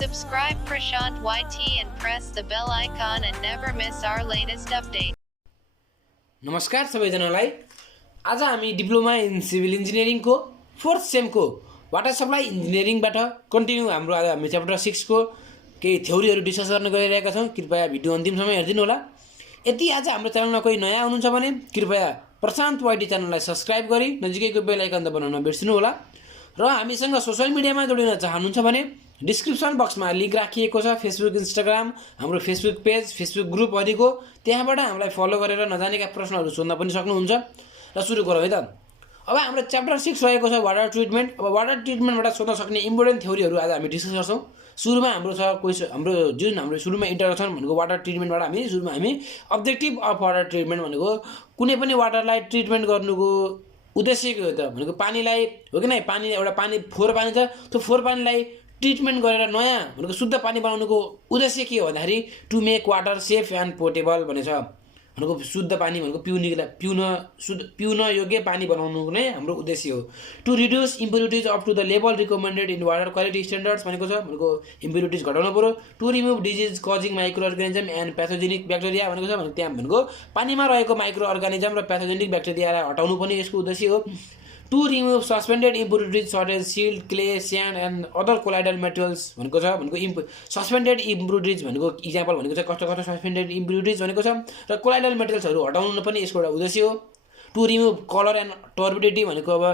Subscribe Prashant YT and press the bell icon and never miss our latest update. नमस्कार सबैजनालाई। आज हामी diploma in civil इन्जिनियरिङको 4th सेमको वाटर सप्लाई इन्जिनियरिङबाट कन्टिन्यू हाम्रो आज हामी च्याप्टर 6 को केही थ्योरीहरू डिस्कस गर्न गइरहेका छौँ। कृपया भिडियो अन्तिमसम्म हेरिदिनु होला। यदि आज हाम्रो च्यानलमा कोही नयाँ हुनुहुन्छ भने कृपया प्रशान्त वाइटी च्यानललाई सब्स्क्राइब गरी नजिकैको बेल आइकन दबाउन नबिर्सनु होला। र हामीसँग सोशल मिडियामा जोडिन चाहनुहुन्छ भने डिस्क्रिप्सन बक्समा लिंक राखिएको छ। फेसबुक, इन्स्टाग्राम, हाम्रो फेसबुक पेज, फेसबुक ग्रुपहरुको, त्यहाँबाट हामीलाई फलो गरेर नजानेका प्रश्नहरू सोध्न पनि सक्नुहुन्छ। र सुरु गरौँ है त। अब हाम्रो च्याप्टर 6 रहेको छ वाटर ट्रिटमेन्ट। अब वाटर ट्रिटमेन्टबाट सोध्न सक्ने इम्पोर्टेन्ट थ्योरीहरू आज हामी डिस्कस गर्छौँ। सुरुमा हाम्रो सुरुमा इन्ट्रोडक्सन भनेको वाटर ट्रिटमेन्टबाट सुरुमा हामी अब्जेक्टिभ अफ वाटर ट्रिटमेन्ट भनेको कुनै पनि वाटरलाई ट्रिटमेन्ट गर्नुको उद्देश्य के हो त भनेको पानीलाई हो कि नै, पानी एउटा फोहोर पानी छ, त्यो फोहोर पानीलाई ट्रिटमेन्ट गरेर नयाँ भनेको शुद्ध पानी बनाउनुको उद्देश्य के हो भन्दाखेरि to make water safe and portable भनेछ। भनेको शुद्ध पानी भनेको पिउन योग्य पानी बनाउनुको नै हाम्रो उद्देश्य हो। To reduce impurities up to the level recommended in water quality standards भनेको छ। भनेको इम्प्युरिटिज घटाउनु पर्यो। To remove disease causing microorganism and pathogenic bacteria भनेको छ। भने त्यहाँ भनेको पानीमा रहेको माइक्रो अर्गानिजम र प्याथोजेनिक ब्याक्टेरियालाई हटाउनु पनि यसको उद्देश्य हो। To remove suspended impurities such as silt, clay, sand and other colloidal materials भनेको छ। भनेको सस्पेन्डेड इम्प्युरिटिज भनेको इक्जाम्पल भनेको चाहिँ कस्तो कस्तो सस्पेन्डेड इम्प्युरिटिज भनेको छ र कोलाइडल मेटेरियल्सहरू हटाउनु पनि यसको एउटा उद्देश्य हो। To remove colour and turbidity भनेको अब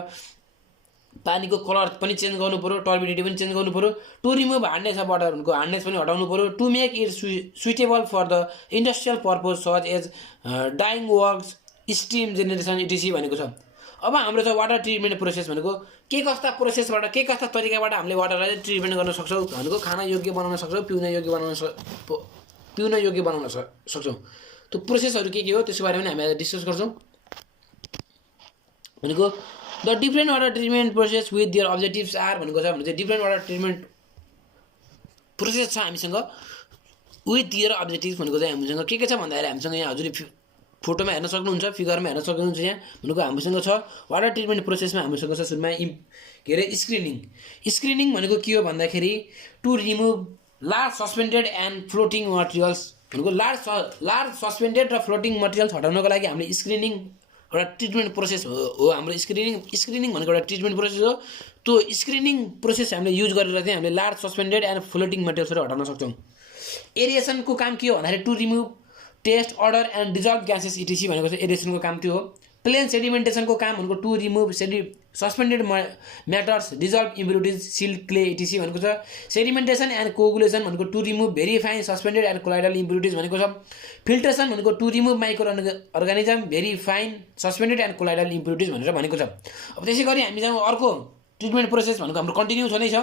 पानीको कलर पनि चेन्ज गर्नु पर्यो, टर्बिडिटी पनि चेन्ज गर्नु पर्यो। To remove hardness of water भनेको हार्डनेस पनि हटाउनु पर्यो। To make it suitable for the industrial purpose such as dyeing works, steam generation etc भनेको छ। अब हाम्रो छ वाटर ट्रिटमेन्ट प्रोसेस भनेको के कस्ता प्रोसेसबाट के कस्ता तरिकाबाट हामीले वाटरलाई ट्रिटमेन्ट गर्न सक्छौँ भनेको खान योग्य बनाउन सक्छौँ, पिउन योग्य बनाउन सक्छौँ। त्यो प्रोसेसहरू के हो त्यसको बारेमा हामी आज डिस्कस गर्छौँ। भनेको the different water treatment process with their objectives are भनेको छ। भने चाहिँ डिफ्रेन्ट वाटर ट्रिटमेन्ट प्रोसेस छ हामीसँग विथ देयर अब्जेक्टिभ्स भनेको चाहिँ हामीसँग के छ भन्दाखेरि हामीसँग यहाँ हजुरले फोटोमा हेर्न सक्नुहुन्छ, फिगरमा हेर्न सक्नुहुन्छ। यहाँ भनेको हामीसँग छ वाटर ट्रिटमेन्ट प्रोसेसमा हामीसँग छ सुरुमा के अरे स्क्रिनिङ भनेको के हो भन्दाखेरि to remove large suspended and floating materials भनेको लार्ज सस्पेन्डेड र फ्लोटिङ मटेरियल्स हटाउनको लागि हामीले स्क्रिनिङ एउटा ट्रिटमेन्ट प्रोसेस हो। हाम्रो स्क्रिनिङ भनेको एउटा ट्रिटमेन्ट प्रोसेस हो। त्यो स्क्रिनिङ प्रोसेस हामीले युज गरेर चाहिँ हामीले लार्ज सस्पेन्डेड एन्ड फ्लोटिङ मटेरियल्सहरू हटाउन सक्छौँ। एरिएसनको काम के हो भन्दाखेरि to remove taste, odour and dissolve gases etc भनेको चाहिँ एरिएसनको काम त्यो हो। प्लेन सेडिमेन्टेसनको काम भनेको to remove suspended matters, dissolve impurities, silt, clay etc भनेको छ। सेडिमेन्टेसन एन्ड कोगुलेसन भनेको to remove very fine suspended and colloidal impurities भनेको छ। फिल्ट्रेसन भनेको to remove micro organism, very fine suspended and colloidal impurities भनेको छ। अब त्यसै गरी हामीसँग अर्को ट्रिटमेन्ट प्रोसेस भनेको हाम्रो कन्टिन्यू छँदैछ।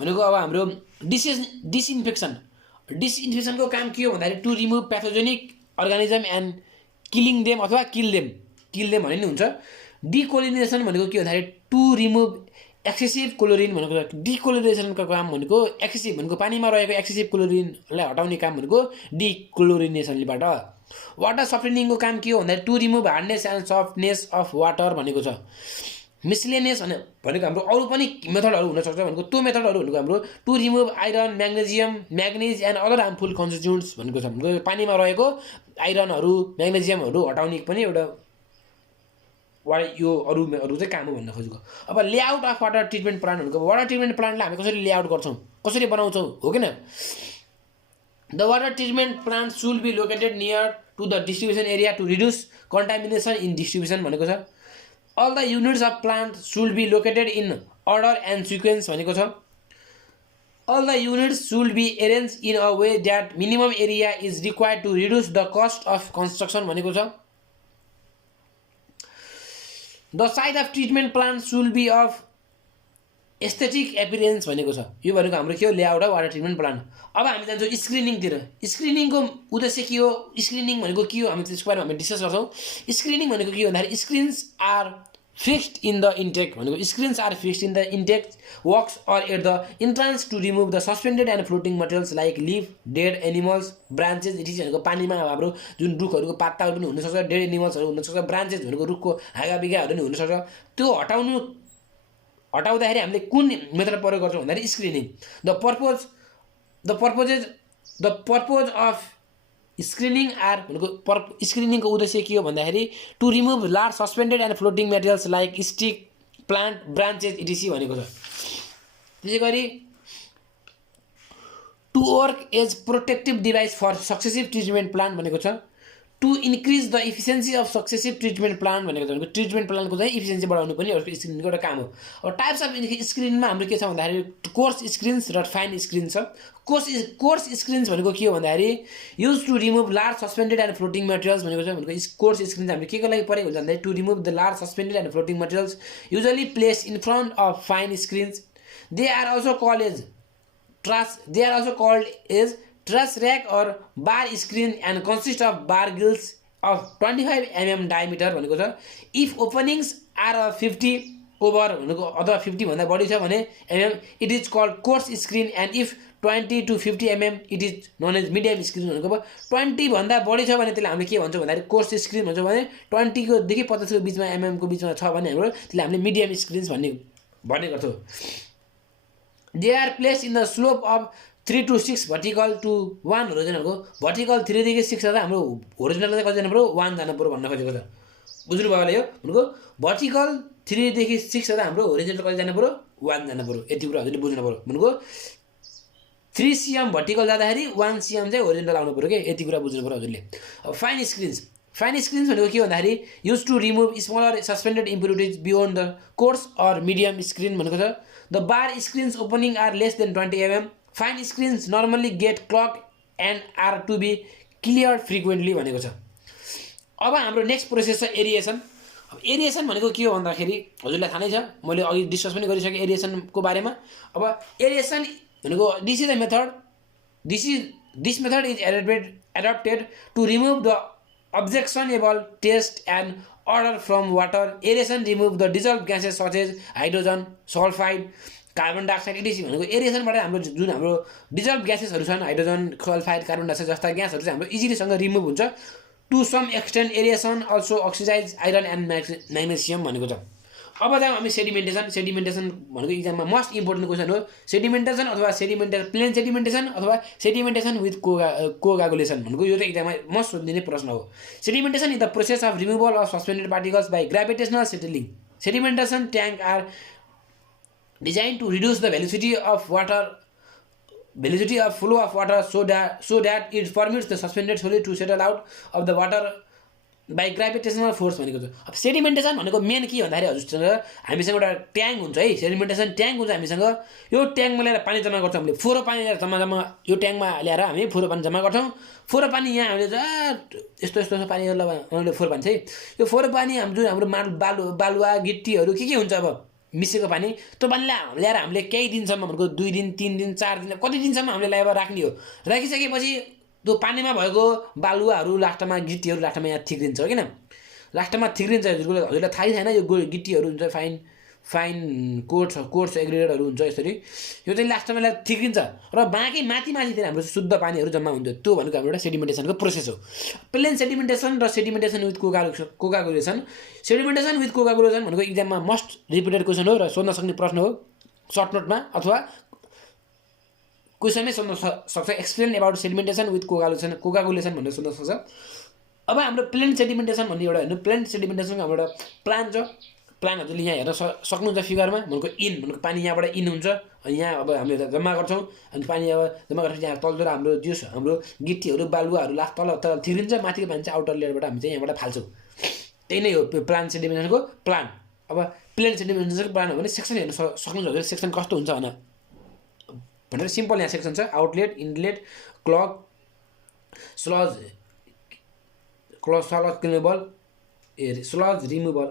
भनेको अब हाम्रो डिसइन्फेक्सनको काम के हो भन्दाखेरि to remove pathogenic organism and killing them अथवा किल देम भन्ने नि हुन्छ। डिकोलिनेसन भनेको के भन्दाखेरि टु रिमुभ एक्सेसिभ क्लोरिन भनेको छ। डिकोलिनेसनको काम भनेको एक्सेसिभ भनेको पानीमा रहेको एक्सेसिभ क्लोरिनलाई हटाउने काम भनेको डिक्लोरिनेसनबाट। वाटर सफ्टेनिङको काम के हो भन्दाखेरि to remove hardness and softness of water भनेको छ। मिसलेनियस भनेको हाम्रो अरू पनि मेथडहरू हुनसक्छ। भनेको त्यो मेथडहरू भनेको हाम्रो to remove iron, manganese and other harmful constituents भनेको छ। भनेको पानीमा रहेको आइरनहरू, म्याग्नेजियमहरू हटाउने पनि एउटा यो अरू चाहिँ काम हो भन्न खोजेको। अब layout of water treatment plant भनेको वाटर ट्रिटमेन्ट प्लान्टलाई हामी कसरी लेआउट गर्छौँ, कसरी बनाउँछौँ हो किन। The water treatment plant should be located near to the distribution area to reduce contamination in distribution भनेको छ। All the units of plant should be located in order and sequence भनेको छ। All the units should be arranged in a way that minimum area is required to reduce the cost of construction भनेको छ। The site of treatment plant should be of aesthetic appearance भनेको छ। यो भनेको हाम्रो के हो layout of water treatment plant. अब हामी जान्छौँ स्क्रिनिङतिर। स्क्रिनिङको उद्देश्य के हो, स्क्रिनिङ भनेको के हो हामी त्यसको बारेमा हामी डिस्कस गर्छौँ। स्क्रिनिङ भनेको के हो भन्दाखेरि screens are fixed in the intake भनेको screens are fixed in the intake works or at the entrance to remove the suspended and floating materials like leaf, dead animals, branches etc भनेको पानीमा हाम्रो जुन रुखहरूको पाताहरू पनि हुनसक्छ, डेड एनिमल्सहरू हुनसक्छ, branches भनेको रुखको हाँगाबिगाहरू पनि हुनसक्छ। त्यो हटाउँदाखेरि हामीले कुन मेथड प्रयोग गर्छौँ भन्दाखेरि screening. The purpose the purpose of screening are भनेको स्क्रिनिङको उद्देश्य के हो भन्दाखेरि to remove large suspended and floating materials like stick plant branches etc भनेको छ। त्यसै गरी to work as protective device for successive treatment plant भनेको छ। To increase the efficiency of successive treatment plant भनेको छ। भनेको ट्रिटमेन्ट प्लान्टको चाहिँ इफिसियन्सी बढाउनु पनि स्क्रिनको एउटा काम हो। अब टाइप्स अफ स्क्रिनमा हाम्रो के छ भन्दाखेरि कोर्स स्क्रिन्स र फाइन स्क्रिन छ। कोर्स स्क्रिन्स भनेको के हो भन्दाखेरि use to remove large suspended and floating materials भनेको छ। भनेको कोर्स स्क्रिन्स हामीले के को लागि प्रयोग हुन्छ भन्दाखेरि to remove the large suspended and floating materials usually place in front of fine screens. They are also called as truss rack or bar screen and consist of bar gills of 25 mm diameter भनेको छ। if openings are 50 over भनेको अथवा 50 भन्दा बढी छ भने mm it is called coarse screen and if 20 to 50 mm it is known as medium screen भनेको 20 भन्दा बढी छ भने त्यसलाई हामीले के भन्छौँ भन्दाखेरि कोर्स स्क्रिन भन्छौँ भने 20 को देखि 50 को बिचमा mm को बिचमा छ भने हाम्रो त्यसलाई हामीले मिडियम स्क्रिन्स भन्ने गर्छौँ। They are place in the slope of 3 to 6 vertical to 1 होरिजोनलको भर्टिकल 3 देखि 6 जाँदा हाम्रो होरिजोनल चाहिँ कति जानु पर्यो 1 जानु पर्यो भन्न खोजेको छ। बुझ्नु भयो होला यो भनेको भर्टिकल 3 देखि 6 जाँदा हाम्रो होरिजोनल कति जानु पर्यो 1 जानु पर्यो। यति कुरा हजुरले बुझ्नु पर्यो। भनेको 3 cm भर्टिकल जाँदाखेरि 1 cm चाहिँ होरिजोनल आउनु पर्यो के यति कुरा बुझ्नु पर्यो हजुरले। अब फाइन स्क्रिन्स भनेको के भन्दाखेरि use to remove smaller suspended impurities beyond the coarse or medium screen भनेको छ। The bar screens opening are less than 20 mm। Fine screens normally get clog and are to be clear frequently भनेको छ। अब हाम्रो next process छ aeration. अब aeration भनेको के हो भन्दाखेरि हजुरलाई थाहा नै छ, मैले अघि डिस्कस पनि गरिसकेँ एरिएसनको बारेमा। अब एरिएसन भनेको this method is adapted to remove the objectionable taste and odour from water. Aeration remove the dissolve gases such as hydrogen sulphide carbon dioxide etc भनेको एरिएसनबाट हाम्रो जुन हाम्रो डिजल्भ ग्यासेसहरू छन् हाइड्रोजन सल्फाइड कार्बन डाइअक्साइड जस्ता ग्यासहरू चाहिँ हाम्रो इजिलीसँग रिमुभ हुन्छ। To some extent aeration also oxidize iron and magnesium भनेको छ। अब जाउँ हामी सेडिमेन्टेसन भनेको इक्जाममा मोस्ट इम्पोर्टेन्ट क्वेसन हो। सेडिमेन्टेसन अथवा प्लेन सेडिमेन्टेसन अथवा सेडिमेन्टेसन विथ कोआगुलेसन भनेको यो चाहिँ इक्जाममा मोस्ट सोधिने प्रश्न हो। Sedimentation is the process of removal of suspended particles by gravitational settling. Sedimentation tank are designed to reduce the velocity of flow of water so that it permits the suspended solid to settle out of the water by gravitational force भनेको छ। अब sedimentation भनेको main के भन्दाखेरि हजुरसँग हामीसँग एउटा tank हुन्छ है। सेडिमेन्टेसन ट्याङ्क हुन्छ हामीसँग। यो ट्याङ्कमा ल्याएर पानी जम्मा गर्छौँ हामीले। फोहोर पानी ल्याएर जम्मा यो ट्याङ्कमा ल्याएर हामी फोहोर पानी जम्मा गर्छौँ। फोहोर पानी यहाँ हामीले यस्तो पानी हामीले फोहोर पानी चाहिँ यो फोहोर पानी जुन हाम्रो बालुवा गिट्टीहरू के हुन्छ अब मिसेको पानी त्यो पानीलाई ल्याएर हामीले केही दिनसम्म भनेको 2 दिन 3 दिन 4 दिन कति दिनसम्म हामीले ल्याएर राख्ने हो। राखिसकेपछि त्यो पानीमा भएको बालुवाहरू लास्टमा गिट्टीहरू लास्टमा यहाँ थिक्रिन्छ हो किन लास्टमा थिक्रिन्छ। हजुरलाई थाहै छैन यो गिट्टीहरू हुन्छ फाइन कोर्स एग्रिगेटहरू हुन्छ यसरी यो चाहिँ लास्टमा थिक्रिन्छ र बाँकी माथितिर हाम्रो शुद्ध पानीहरू जम्मा हुन्छ। त्यो भनेको हाम्रो एउटा सेडिमेन्टेसनको प्रोसेस हो। प्लेन सेडिमेन्टेसन र sedimentation with कोआगुलेसन। Sedimentation with coagulation भनेको इक्जाममा मोस्ट रिपिटेड क्वेसन हो र सोध्न सक्ने प्रश्न हो सर्ट नोटमा अथवा क्वेसनमै सोध्न सक्छ। एक्सप्लेन अबाउट सेडिमेन्टेसन विथ कोआगुलेसन भनेर सोध्न सक्छ। अब हाम्रो प्लेन सेडिमेन्टेसन भन्ने एउटा हेर्नु। प्लेन सेडिमेन्टेसनको हाम्रो एउटा प्लान छ। प्लान हजुरले यहाँ हेर्न सक्नुहुन्छ फिगरमा। भनेको पानी यहाँबाट इन हुन्छ अनि यहाँ अब हामीले जम्मा गर्छौँ अनि पानी अब जम्मा गरेपछि यहाँ तलतिर हाम्रो गिट्टीहरू बालुवाहरू लास्ट तल थिरिन्छ। माथिको पानी चाहिँ आउटर लेयरबाट हामी चाहिँ यहाँबाट फाल्छौँ। त्यही नै हो प्लान सेडिमेन्टेसनको प्लान। अब प्लेन सेडिमेन्टेसनको प्लान हो भने सेक्सन हेर्न सक्नुहुन्छ हजुर। सेक्सन कस्तो हुन्छ भनेर सिम्पल यहाँ सेक्सन छ। Outlet inlet Clough sludge removal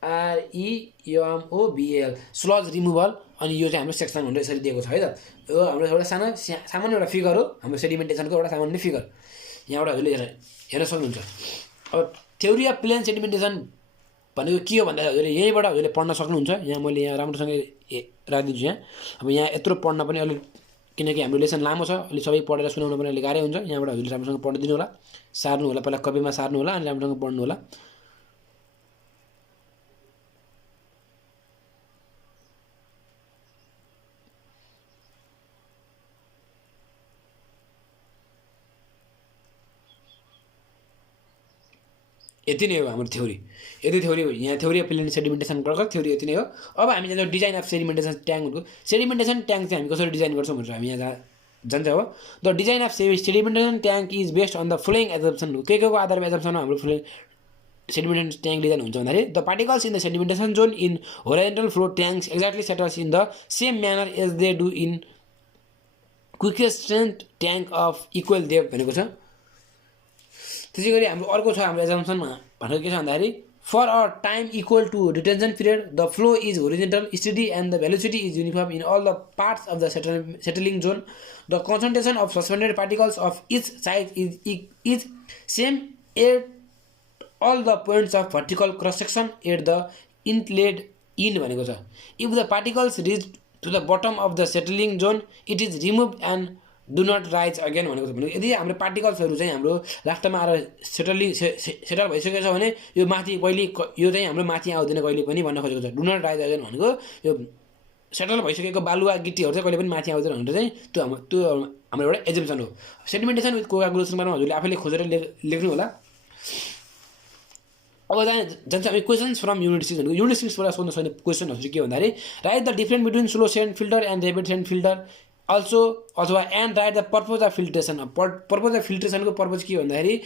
REMOVAL sludge removal. अनि यो चाहिँ हाम्रो सेक्सन भनेर यसरी दिएको छ है त। यो हाम्रो एउटा सामान्य एउटा फिगर हो हाम्रो सेडिमेन्टेसनको एउटा सामान्य फिगर यहाँबाट हजुरले हेर्न सक्नुहुन्छ। अब थ्योरी अफ प्लेन सेडिमेन्टेसन भनेको के हो भन्दाखेरि हजुरले यहीँबाट हजुरले पढ्न सक्नुहुन्छ। यहाँ मैले यहाँ राम्रोसँग राखिदिन्छु। यहाँ अब यहाँ यत्रो पढ्न पनि अलिक किनकि हाम्रो लेसन लामो छ अलि सबै पढेर सुनाउन पनि अलिक गाह्रै हुन्छ। यहाँबाट हजुरले राम्रोसँग पढ्न दिनु होला सार्नु होला पहिला कपीमा सार्नु होला अनि राम्रोसँग पढ्नु होला। यति नै हो हाम्रो थ्योरी। यति थ्योरी हो, यहाँ थ्योरी अफ प्लेन सेडिमेन्टेसन गर्छ, थ्योरी यति नै हो। अब हामी जान्छौँ डिजाइन अफ सेडिमेन्टेसन ट्याङ्कहरूको। सेडिमेन्टेसन ट्याङ्क चाहिँ हामी कसरी डिजाइन गर्छौँ भनेर हामी यहाँ जान्छ हो। The design of sedimentation tank is based on the following assumption. के को आधारमा एजम्पसन हाम्रो फलोइङ सेडिमेन्टेसन ट्याङ्क डिजाइन हुन्छ भन्दाखेरि the particles in the sedimentation zone in horizontal flow tanks exactly settles in the same manner as they do in quickest strength tank of equal depth भनेको छ। त्यसै गरी हाम्रो अर्को छ हाम्रो एजम्पसनमा भनेको के छ भन्दाखेरि for a time equal to detention period the flow is horizontal steady and the velocity is uniform in all the parts of the settling zone the concentration of suspended particles of each size is same at all the points of vertical cross section at the inlet in भनेको छ। If the particles reach to the bottom of the settling zone it is remove and do not rise again भनेको छ। भनेको यदि हाम्रो पार्टिकल्सहरू चाहिँ हाम्रो लास्टमा आएर सेटल भइसकेको छ भने यो माथि कहिले यो चाहिँ हाम्रो माथि आउँदैन कहिले पनि भन्न खोजेको छ। डु नट राइज अगेन भनेको यो सेटल भइसकेको बालुवा गिट्टीहरू चाहिँ कहिले पनि माथि आउँदैन भनेर चाहिँ त्यो हाम्रो एउटा एजम्पसन हो। सेडिमेन्टेसन विथ कोआगुलेसन बारेमा हजुरले आफैले खोजेर लेख्नु होला। अब जान्छ हामी क्वेसन्स फ्रम युनिट 6 भनेको युनिट 6बाट सोध्न सक्ने क्वेसनहरू के भन्दाखेरि write the difference between slow sand filter and rapid sand filter also अथवा and write the purpose of filtration. Purpose of फिल्ट्रेसनको पर्पज के भन्दाखेरि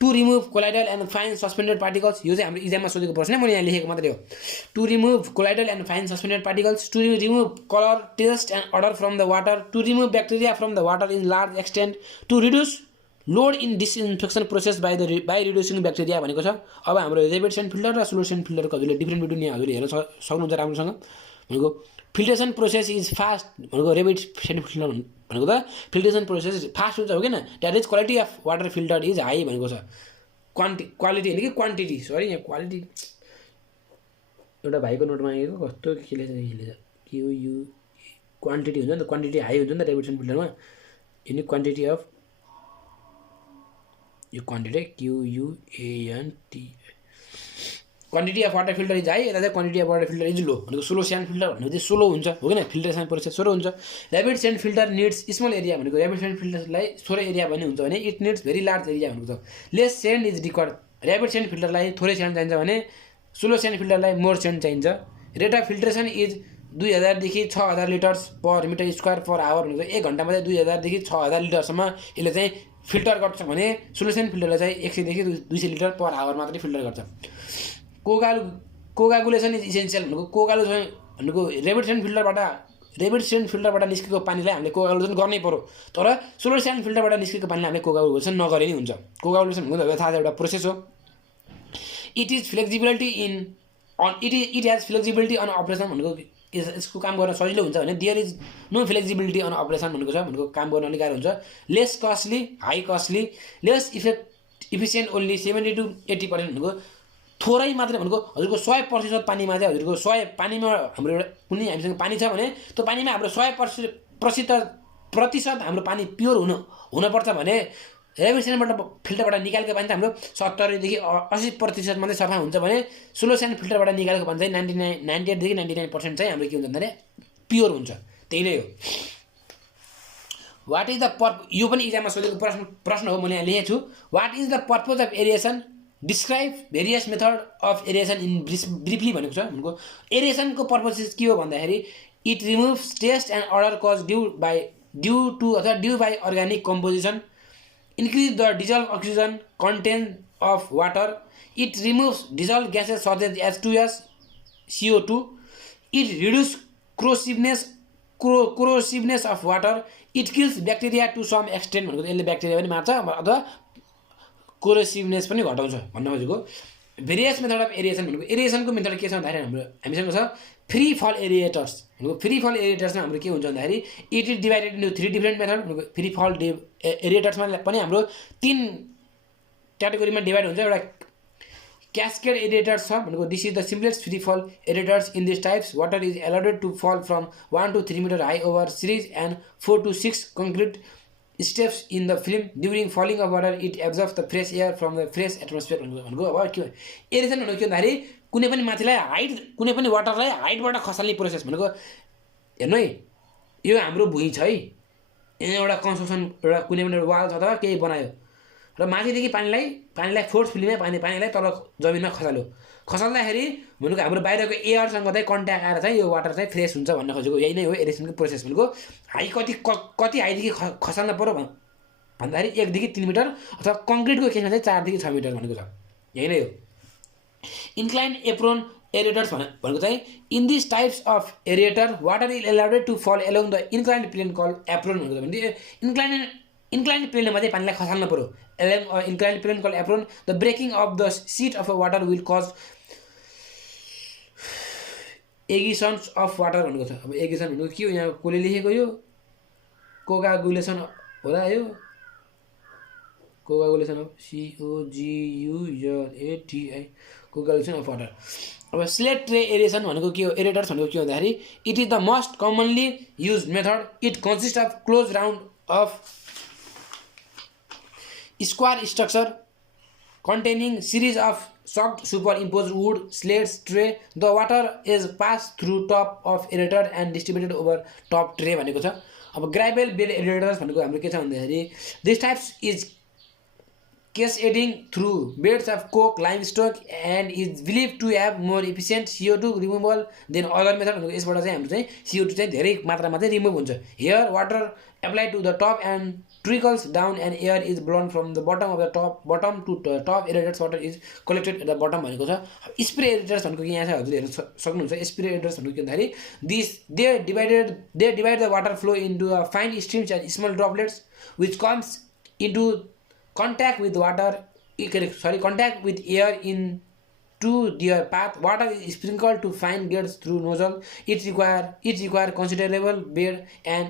to remove colloidal and fine suspended particles. यो चाहिँ हाम्रो इक्जाममा सोधेको प्रश्न मैले यहाँ लेखेको मात्रै हो। To remove colloidal and fine suspended particles, to remove colour taste and odour from the water, to remove bacteria from the water in large extent, to reduce load in disinfection process by reducing bacteria भनेको छ। अब हाम्रो rapid sand filter र slow sand फिल्टरको हजुरले different between यहाँ हजुरले हेर्न सक्नुहुन्छ राम्रोसँग। भनेको फिल्ट्रेसन प्रोसेस इज फास्ट भनेको ऱ्यापिड सेन्ड फिल्टर भनेको त फिल्ट्रेसन प्रोसेस फास्ट हुन्छ हो किन that is quality of water filter is high भनेको छ। क्वालिटी होइन कि क्वान्टिटी, सरी यहाँ क्वालिटी एउटा भाइको नोटमा आएको कस्तो के लेख्छ के हो यो क्वान्टिटी हुन्छ नि त, क्वान्टिटी हाई हुन्छ नि त ऱ्यापिड सेन्ड फिल्टरमा। यिनी क्वान्टिटी अफ यो quantity QUANT quantity of water filter is high, यता चाहिँ quantity of water filter is low भनेको स्लो सेन्ड फिल्टर भनेको चाहिँ स्लो हुन्छ हो किन फिल्ट्रेसन प्रोसेस स्लो हुन्छ। Rapid sand filter needs small area भनेको ऱ्यापिड सेन्ड फिल्टरलाई थोरै एरिया पनि हुन्छ भने it needs very large area भनेको छ। Less sand is required, rapid sand फिल्टरलाई थोरै सेन्ड चाहिन्छ भने स्लो सेन्ड फिल्टरलाई मोर सेन्ड चाहिन्छ। रेट अफ फिल्ट्रेसन इज 2000 देखि 6000 litres per metre square per hour भनेको 1 घन्टामा चाहिँ 2000 देखि 6000 लिटरसम्म यसले चाहिँ फिल्टर गर्छ भने स्लो सेन्ड फिल्टरलाई चाहिँ 100 देखि 200 लिटर पर आवर मात्रै फिल्टर गर्छ। कोआगुलेसन इज इसेन्सियल भनेको कोआगुलेसन भनेको ऱ्यापिड सेन्ड फिल्टरबाट निस्केको पानीलाई हामीले कोआगुलेसन गर्नै पर्यो, तर स्लो सेन्ड फिल्टरबाट निस्केको पानीलाई हामीले कोआगुलेसन नगरे नि हुन्छ। कोआगुलेसन भनेको थाहा छ एउटा प्रोसेस हो। It has flexibility on operation भनेको यसको काम गर्न सजिलो हुन्छ भने there is no flexibility on operation भनेको छ भनेको काम गर्न अलिक गाह्रो हुन्छ। Less costly high costly, less efficient only 70 to 80% भनेको थोरै मात्रै भनेको हजुरको 100% पानीमा चाहिँ हजुरको 100 पानीमा हाम्रो एउटा कुनै हामीसँग पानी छ भने त्यो पानीमा हाम्रो 100% हाम्रो पानी प्योर हुनुपर्छ भने ऱ्यापिड सेन्डबाट फिल्टरबाट निकालेको पानी चाहिँ हाम्रो 70 देखि 80% मात्रै सफा हुन्छ भने स्लो सेन्ड फिल्टरबाट निकालेको पानी चाहिँ 98 देखि 99% चाहिँ हाम्रो के हुन्छ भन्दाखेरि प्योर हुन्छ। त्यही नै हो। वाट इज द यो पनि इक्जाममा सोधेको प्रश्न हो, मैले यहाँ लेखेको छु। What is the purpose of aeration, describe various method of aeration in briefly भनेको छ। भनेको एरिएसनको पर्पज के हो भन्दाखेरि it removes taste and odour cause due by organic composition, increase the dissolved oxygen content of water, it removes dissolved gases such as H2S, CO2, it reduces corrosiveness of water, it kills bacteria to some extent भनेको यसले bacteria पनि मार्छ अथवा कोरोसिभनेस पनि घटाउँछ भन्न खोजेको। Various method of aeration भनेको एरिएसनको method के छ भन्दाखेरि हामीसँग छ फ्री फल एरिएटर्स भनेको फ्री फल एरिएटर्समा हाम्रो के हुन्छ भन्दाखेरि it is divided into 3 different method भनेको फ्री फल एरिएटर्समा पनि हाम्रो 3 क्याटेगोरीमा डिभाइड हुन्छ। एउटा क्यास्केड एरिएटर्स छ भनेको this is the simplest free fall aerators in this types water is allowed to fall from 1 to 3 metre high over series and 4 to 6 concrete steps in the film during falling of water it absorbs the fresh air from the fresh atmosphere भनेको अब के aeration भनेको के भन्दाखेरि कुनै पनि माथिलाई height कुनै पनि वाटरलाई हाइटबाट खसाल्ने प्रोसेस भनेको हेर्नु है यो हाम्रो भुइँ छ है यहाँ एउटा कन्स्ट्रक्सन एउटा कुनै पनि वाल छ अथवा केही बनायो र माथिदेखि पानीलाई फोर्सफुलीमा पानीलाई तल जमिनमा खसाल्दाखेरि भनेको हाम्रो बाहिरको एयरसँग चाहिँ कन्ट्याक्ट आएर चाहिँ यो वाटर चाहिँ फ्रेस हुन्छ भन्न खोजेको यही नै हो एरेसनको प्रोसेस भनेको। हाई कति हाईदेखि खसाल्न पर्यो भन्दाखेरि 1 देखि 3 मिटर अथवा कङ्क्रिटको केसमा चाहिँ 4 देखि 6 मिटर भनेको छ, यही नै हो। इन्क्लाइन एप्रोन एरेटर्स भनेको चाहिँ in this types of aerator water is allowed to fall along the inclined plane call apron भनेको भने इन्क्लाइन्ड प्लेनमा चाहिँ पानीलाई खसाल्न पर्यो along inclined plane call apron. The breaking of the sheet of a water will cause agitations of water भनेको छ। अब एगिसन भनेको के हो, यहाँ कसले लेखेको यो कोगागुलेसन होला, यो कोगागुलेसन अफ COGULATI कोगागुलेसन अफ वाटर। अब स्लेट ट्रे एरेसन भनेको के हो, एरेटर्स भनेको के भन्दाखेरि it is the most commonly use method. It consist of close round of square structure containing series of soft superimposed wood slates tray. The water is passed through top of aerator and distributed over top tray भनेको छ। अब ग्राइबल bed aerators भनेको हाम्रो के छ भन्दाखेरि this types is cascading through beds of coke limestone and is believed to have more efficient CO2 removal than other method भनेको यसबाट चाहिँ हाम्रो चाहिँ CO2 चाहिँ धेरै मात्रामा चाहिँ रिमुभ हुन्छ। Here water applied to the top and trickles down and air is blown from the bottom of the bottom to top aerators water is collected at the bottom भनेको छ। स्प्रे एरेटर्स भनेको यहाँ चाहिँ हजुरले हेर्न सक्नुहुन्छ। Spray aerators भनेको के भन्दाखेरि they divide the water flow into a fine streams and small droplets which comes into contact with air into their path. Water is sprinkled to fine gauge through nozzle. It require considerable bed and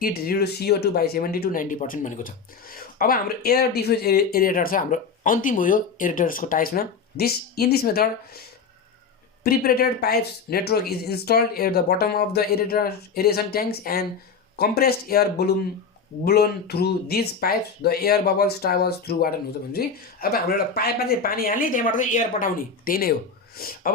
it reduce CO2 by 70 to 90% भनेको छ। अब हाम्रो air defuse aerator छ, हाम्रो अन्तिम हो यो एरेटर्सको टाइप्समा। In this method prepared pipes network is installed at the bottom of the aeration tanks and compressed air blown through these pipes. The air bubbles travels through water हुन्छ भनेपछि अब हाम्रो एउटा पाइपमा चाहिँ पानी हाल्ने त्यहाँबाट चाहिँ एयर पठाउने त्यही नै हो। अब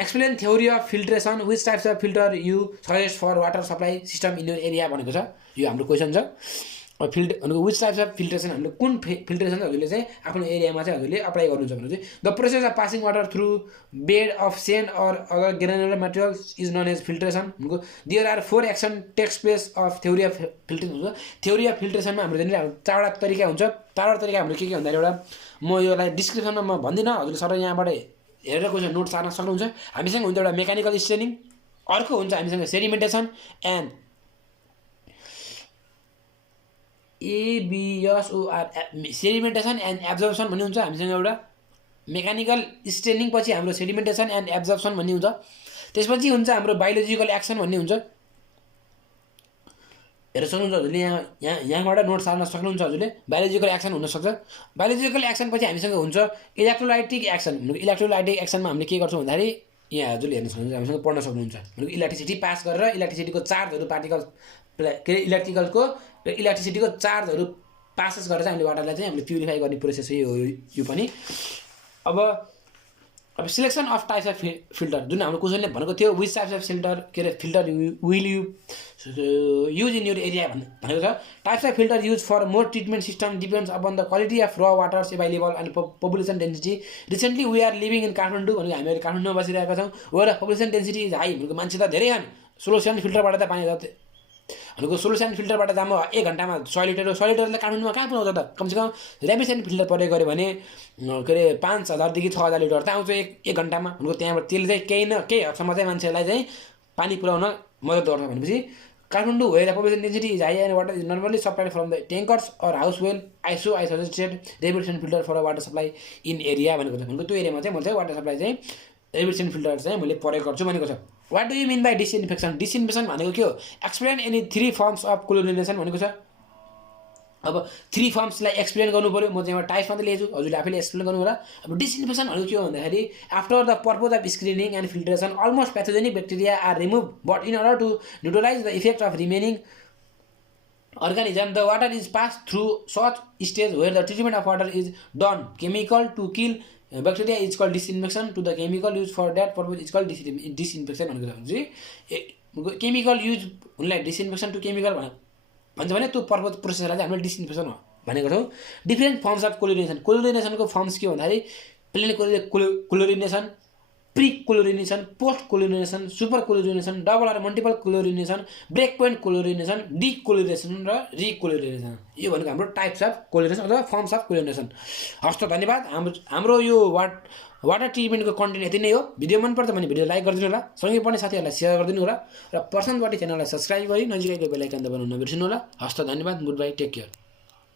explain theory of filtration which types of filter you suggest for water supply system in your area भनेको छ। यो हाम्रो क्वेसन छ। अब भनेको विच टाइप्स अफ फिल्ट्रेसन हामीले कुन फिल्ट्रेसन हजुरले चाहिँ आफ्नो एरियामा चाहिँ हजुरले अप्लाई गर्नुहुन्छ भने चाहिँ the process of passing water through bed of sand or other granular materials is known as filtration भनेको there are 4 action takes place of theory of filtration हुन्छ। थ्योरी अफ फिल्ट्रेसनमा हाम्रो जहाँनिर 4वटा तरिका हुन्छ। 4वटा तरिका हाम्रो के भन्दाखेरि एउटा म योलाई डिस्क्रिप्सनमा म भन्दिनँ, हजुरले सर यहाँबाट हेरेर क्वेसन नोट सार्न सक्नुहुन्छ। हामीसँग हुन्छ एउटा मेकानिकल स्ट्रेनिङ, अर्को हुन्छ हामीसँग sedimentation and ABSOR sedimentation and absorption भन्ने हुन्छ। हामीसँग एउटा मेकानिकल स्ट्रेनिङ पछि हाम्रो सेडिमेन्टेसन एन्ड एब्जर्प्सन भन्ने हुन्छ। त्यसपछि हुन्छ हाम्रो बायोलोजिकल एक्सन भन्ने हुन्छ। हेर्न सक्नुहुन्छ हजुरले यहाँबाट नोट सार्न सक्नुहुन्छ हजुरले। बायोलोजिकल एक्सन हुनसक्छ। बायोलोजिकल एक्सन पछि हामीसँग हुन्छ इलेक्ट्रोलाइटिक एक्सन। इलेक्ट्रोलाइटिक एक्सनमा हामीले के गर्छौँ भन्दाखेरि यहाँ हजुरले हेर्न सक्नुहुन्छ, हामीसँग पढ्न सक्नुहुन्छ। भनेको इलेक्ट्रिसिटी पास गरेर इलेक्ट्रिसिटीको चार्जहरू पार्टिकल्स के इलेक्ट्रिसिटीको चार्जहरू पासेस गरेर चाहिँ हामीले वाटरलाई चाहिँ हामीले प्युरिफाई गर्ने प्रोसेस हो यो पनि। अब selection of types of filter जुन हाम्रो क्वेसनले भनेको थियो which types of filter will you use in your area भनेको छ। Types of filter use for more treatment system depends upon the quality of raw waters available and population density. Recently we are living in Kathmandu भनेको हामी अहिले काठमाडौँमा बसिरहेका छौँ। Where population density is high भनेको मान्छे त धेरै छन्। सोलुसन फिल्टरबाट त पानी भनेको सोलुसन फिल्टरबाट त म 1 घन्टामा 100 लिटरले काठमाडौँमा कहाँ पुऱ्याउँछ त? कमसेकम ऱ्यापिड फिल्टर प्रयोग गऱ्यो भने के अरे 5000 देखि 6000 लिटर त आउँछ एक घन्टामा। भनेको त्यहाँबाट त्यसले चाहिँ केही हदसम्म चाहिँ मान्छेलाई चाहिँ पानी पुऱ्याउन मद्दत गर्छ। भनेपछि Kathmandu where population density is high and water is normally supplied from the tankers or house well I suggested revolution filter for water supply in area भनेको छ। भनेको त्यो एरियामा चाहिँ मैले चाहिँ वाटर सप्लाई चाहिँ रेभोल्युसन फिल्टर चाहिँ मैले प्रयोग गर्छु भनेको छ। What do you mean by disinfection? Disinfection भनेको के हो? Explain any 3 forms of chlorination भनेको छ। अब 3 फर्म्सलाई एक्सप्लेन गर्नु पऱ्यो। म चाहिँ एउटा टाइप्स मात्रै लिएछु, हजुरले आफैले एक्सप्लेन गर्नु होला। अब डिसइन्फेक्सन भनेको के हो भन्दाखेरि after the purpose of screening and filtration almost pathogenic bacteria are remove but in order to neutralize the effect of remaining organism the water is passed through such stage where the treatment of water is done. Chemical to kill bacteria is called disinfection. To the chemical used for that purpose is called disinfection भनेको छ। Chemical use हुनलाई disinfection to chemical भन्छ भने त्यो purpose प्रोसेसलाई चाहिँ हामीले disinfection भनेको छौँ। डिफ्रेन्ट फर्म्स अफ क्लोरिनेसन, क्लोरिनेसनको फर्म्स के भन्दाखेरि plain chlorination, pre chlorination, post chlorination, super chlorination, double र multiple chlorination, break point chlorination, dechlorination र रिक्लोरिनेसन। यो भनेको हाम्रो टाइप्स अफ क्लोरिनेसन अथवा फर्म्स अफ क्लोरिनेसन। हस् त धन्यवाद। हाम्रो यो वाटर ट्रिटमेन्टको कन्टेन्ट यति नै हो। भिडियो मनपर्छ भने भिडियो लाइक गरिदिनु होला, सँगै पढ्ने साथीहरूलाई सेयर गरिदिनु होला र प्रशान्त वाटी च्यानललाई सब्सक्राइब गरी नजिकैको बेल आइकन दबाउन नबिर्सनु होला। हस् त धन्यवाद। Goodbye, take care.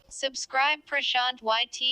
Subscribe Prashant YT